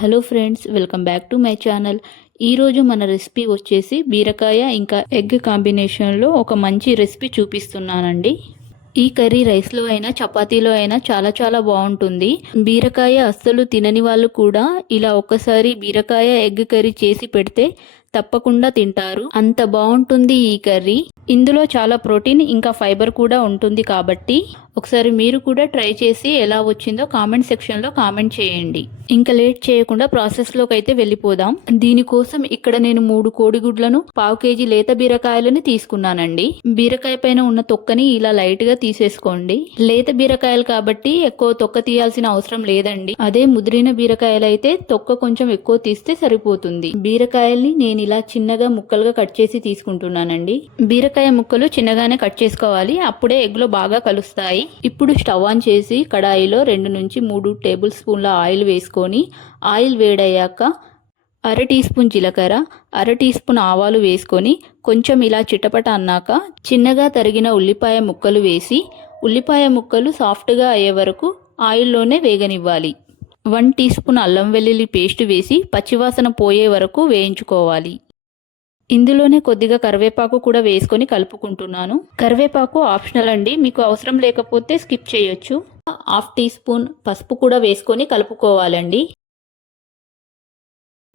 Hello friends, welcome back to my channel. ఈరోజు మన recipe వచ్చేసి బీరకాయ ఇంకా ఎగ్ కాంబినేషన్లో ఒక మంచి రెసిపీ చూపిస్తున్నానండి. ఈ కర్రీ రైస్లో అయినా చపాతీలో అయినా చాలా చాలా బాగుంటుంది. బీరకాయ అస్సలు తినని వాళ్ళు కూడా ఇలా ఒక్కసారి బీరకాయ ఎగ్ కర్రీ చేసి పెడితే తప్పకుండా తింటారు. అంత బాగుంటుంది ఈ కర్రీ. ఇందులో చాలా ప్రోటీన్ ఇంకా ఫైబర్ కూడా ఉంటుంది కాబట్టి ఒకసారి మీరు కూడా ట్రై చేసి ఎలా వచ్చిందో కామెంట్ సెక్షన్లో కామెంట్ చేయండి. ఇంకా లేట్ చేయకుండా ప్రాసెస్లోకి అయితే వెళ్ళిపోదాం. దీనికోసం ఇక్కడ నేను 3 కోడిగుడ్లను, 1/2 కేజీ లేత బీరకాయలని తీసుకున్నానండి. బీరకాయ పైన ఉన్న తొక్కని ఇలా లైట్గా తీసేసుకోండి. లేత బీరకాయలు కాబట్టి ఎక్కువ తొక్క తీయాల్సిన అవసరం లేదండి. అదే ముదిరిన బీరకాయలు అయితే తొక్క కొంచెం ఎక్కువ తీస్తే సరిపోతుంది. బీరకాయల్ని నేను ఇలా చిన్నగా ముక్కలుగా కట్ చేసి తీసుకుంటున్నానండి. బీరకాయ ముక్కలు చిన్నగానే కట్ చేసుకోవాలి, అప్పుడే ఎగ్లో బాగా కలుస్తాయి. ఇప్పుడు స్టవ్ ఆన్ చేసి కడాయిలో 2 నుంచి 3 టేబుల్ స్పూన్ల ఆయిల్ వేసుకొని, ఆయిల్ వేడయ్యాక 1/2 టీ స్పూన్ జీలకర్ర, 1/2 టీ స్పూన్ ఆవాలు వేసుకొని కొంచెం ఇలా చిటపట అన్నాక చిన్నగా తరిగిన ఉల్లిపాయ ముక్కలు వేసి, ఉల్లిపాయ ముక్కలు సాఫ్ట్గా అయ్యే వరకు ఆయిల్లోనే వేగనివ్వాలి. 1 టీ స్పూన్ అల్లం వెల్లుల్లి పేస్ట్ వేసి పచ్చివాసన పోయే వరకు వేయించుకోవాలి. ఇందులోనే కొద్దిగా కరివేపాకు కూడా వేసుకొని కలుపుకుంటున్నాను. కరివేపాకు ఆప్షనల్ అండి, మీకు అవసరం లేకపోతే స్కిప్ చేయొచ్చు. 1/2 టీ స్పూన్ పసుపు కూడా వేసుకొని కలుపుకోవాలండి.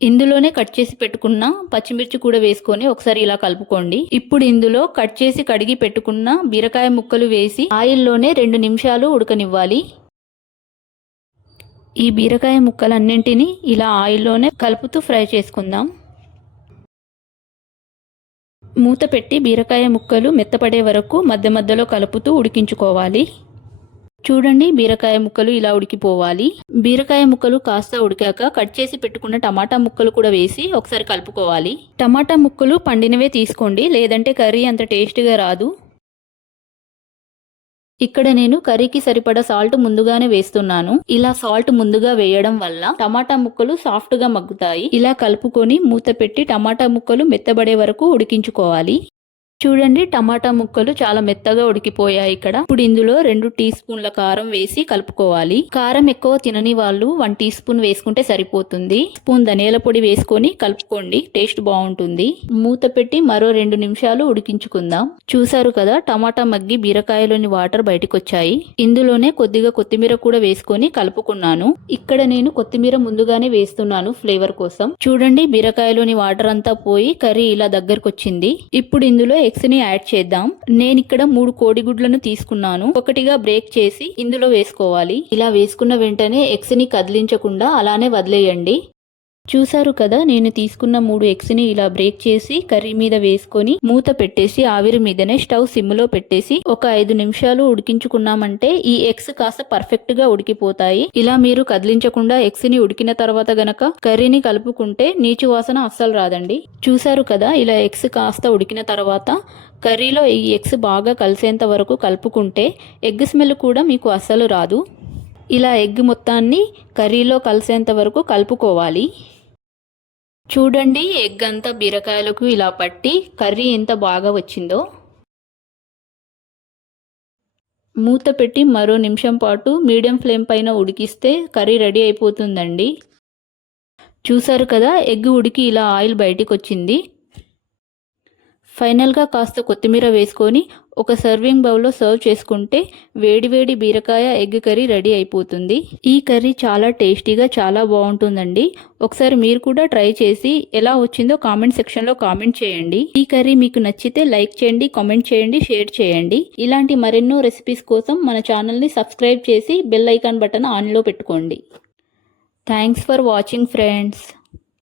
ఇందులోనే కట్ చేసి పెట్టుకున్న పచ్చిమిర్చి కూడా వేసుకొని ఒకసారి ఇలా కలుపుకోండి. ఇప్పుడు ఇందులో కట్ చేసి కడిగి పెట్టుకున్న బీరకాయ ముక్కలు వేసి ఆయిల్లోనే 2 నిమిషాలు ఉడకనివ్వాలి. ఈ బీరకాయ ముక్కలన్నింటినీ ఇలా ఆయిల్లోనే కలుపుతూ ఫ్రై చేసుకుందాం. మూత పెట్టి బీరకాయ ముక్కలు మెత్తపడే వరకు మధ్య మధ్యలో కలుపుతూ ఉడికించుకోవాలి. చూడండి, బీరకాయ ముక్కలు ఇలా ఉడికిపోవాలి. బీరకాయ ముక్కలు కాస్త ఉడికాక కట్ చేసి పెట్టుకున్న టమాటా ముక్కలు కూడా వేసి ఒకసారి కలుపుకోవాలి. టమాటా ముక్కలు పండినవే తీసుకోండి, లేదంటే కర్రీ అంత టేస్ట్గా రాదు. ఇక్కడ నేను కర్రీకి సరిపడా సాల్ట్ ముందుగానే వేస్తున్నాను. ఇలా సాల్ట్ ముందుగా వేయడం వల్ల టమాటా ముక్కలు సాఫ్ట్గా మగ్గుతాయి. ఇలా కలుపుకొని మూత పెట్టి టమాటా ముక్కలు మెత్తబడే వరకు ఉడికించుకోవాలి. చూడండి, టమాటా ముక్కలు చాలా మెత్తగా ఉడికిపోయాయి. ఇప్పుడు ఇందులో 2 టీ స్పూన్ల కారం వేసి కలుపుకోవాలి. కారం ఎక్కువ తినని వాళ్ళు 1 టీ స్పూన్ వేసుకుంటే సరిపోతుంది. స్పూన్ ధనియాల పొడి వేసుకొని కలుపుకోండి, టేస్ట్ బాగుంటుంది. మూత పెట్టి మరో 2 నిమిషాలు ఉడికించుకుందాం. చూసారు కదా, టమాటా మగ్గి బీరకాయలోని వాటర్ బయటకు వచ్చాయి. ఇందులోనే కొద్దిగా కొత్తిమీర కూడా వేసుకొని కలుపుకున్నాను. ఇక్కడ నేను కొత్తిమీర ముందుగానే వేస్తున్నాను ఫ్లేవర్ కోసం. చూడండి, బీరకాయలోని వాటర్ అంతా పోయి కర్రీ ఇలా దగ్గరకు వచ్చింది. ఇప్పుడు ఇందులో ఎగ్స్ ని యాడ్ చేద్దాం. నేను ఇక్కడ 3 కోడిగుడ్లను తీసుకున్నాను. ఒకటిగా బ్రేక్ చేసి ఇందులో వేసుకోవాలి. ఇలా వేసుకున్న వెంటనే ఎగ్స్ ని కదిలించకుండా అలానే వదిలేయండి. చూసారు కదా, నేను తీసుకున్న 3 ఎగ్స్ ని ఇలా బ్రేక్ చేసి కర్రీ మీద వేసుకొని మూత పెట్టేసి ఆవిరి మీదనే స్టవ్ సిమ్లో పెట్టేసి ఒక 5 నిమిషాలు ఉడికించుకున్నామంటే ఈ ఎగ్స్ కాస్త పర్ఫెక్ట్ గా ఉడికిపోతాయి. ఇలా మీరు కదిలించకుండా ఎగ్స్ ని ఉడికిన తర్వాత గనక కర్రీని కలుపుకుంటే నీచు వాసన అస్సలు రాదండి. చూసారు కదా, ఇలా ఎగ్స్ కాస్త ఉడికిన తర్వాత కర్రీలో ఈ ఎగ్స్ బాగా కలిసేంత వరకు కలుపుకుంటే ఎగ్ స్మెల్ కూడా మీకు అస్సలు రాదు. ఇలా ఎగ్ మొత్తాన్ని కర్రీలో కలిసేంత వరకు కలుపుకోవాలి. చూడండి, ఎగ్ అంతా బీరకాయలకు ఇలా పట్టి కర్రీ ఎంత బాగా వచ్చిందో. మూత పెట్టి మరో నిమిషం పాటు మీడియం ఫ్లేమ్ పైన ఉడికిస్తే కర్రీ రెడీ అయిపోతుందండి. చూసారు కదా, ఎగ్ ఉడికి ఇలా ఆయిల్ బయటికి వచ్చింది. ఫైనల్గా కాస్త కొత్తిమీర వేసుకొని ఒక సర్వింగ్ బౌల్లో సర్వ్ చేసుకుంటే వేడివేడి బీరకాయ ఎగ్ కర్రీ రెడీ అయిపోతుంది. ఈ కర్రీ చాలా టేస్టీగా చాలా బాగుంటుందండి. ఒకసారి మీరు కూడా ట్రై చేసి ఎలా వచ్చిందో కామెంట్ సెక్షన్లో కామెంట్ చేయండి. ఈ కర్రీ మీకు నచ్చితే లైక్ చేయండి, కామెంట్ చేయండి, షేర్ చేయండి. ఇలాంటి మరెన్నో రెసిపీస్ కోసం మన ఛానల్ని సబ్స్క్రైబ్ చేసి బెల్ ఐకాన్ బటన్ ఆన్లో పెట్టుకోండి. Thanks for watching friends.